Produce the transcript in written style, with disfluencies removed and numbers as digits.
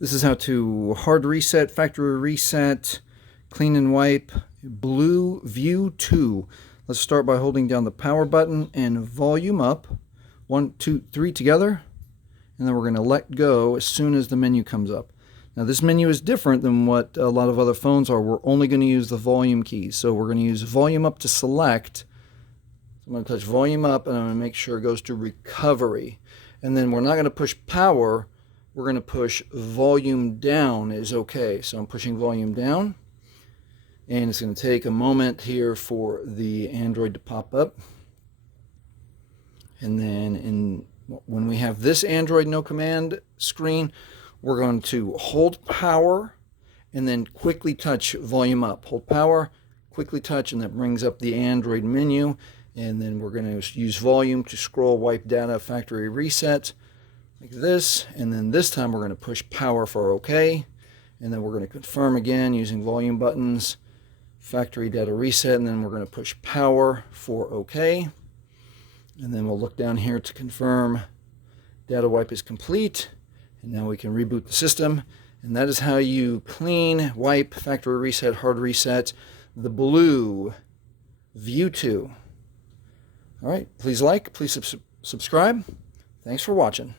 This is how to hard reset, factory reset, clean and wipe Blu View 2. Let's start by holding down the power button and volume up. 1, 2, 3 together. And then we're going to let go as soon as the menu comes up. Now this menu is different than what a lot of other phones are. We're only going to use the volume keys. So we're going to use volume up to select. I'm going to touch volume up and I'm going to make sure it goes to recovery. And then we're not going to push power. We're going to push volume down is okay. So I'm pushing volume down. And it's going to take a moment here for the Android to pop up. And then when we have this Android no command screen, we're going to hold power and then quickly touch volume up. Hold power, quickly touch, and that brings up the Android menu. And then we're going to use volume to scroll, wipe data, factory reset, like this. And then this time we're going to push power for OK. And then we're going to confirm again using volume buttons, factory data reset, and then we're going to push power for OK. And then we'll look down here to confirm data wipe is complete. And now we can reboot the system. And that is how you clean, wipe, factory reset, hard reset the Blu View 2. All right, please like, please subscribe. Thanks for watching.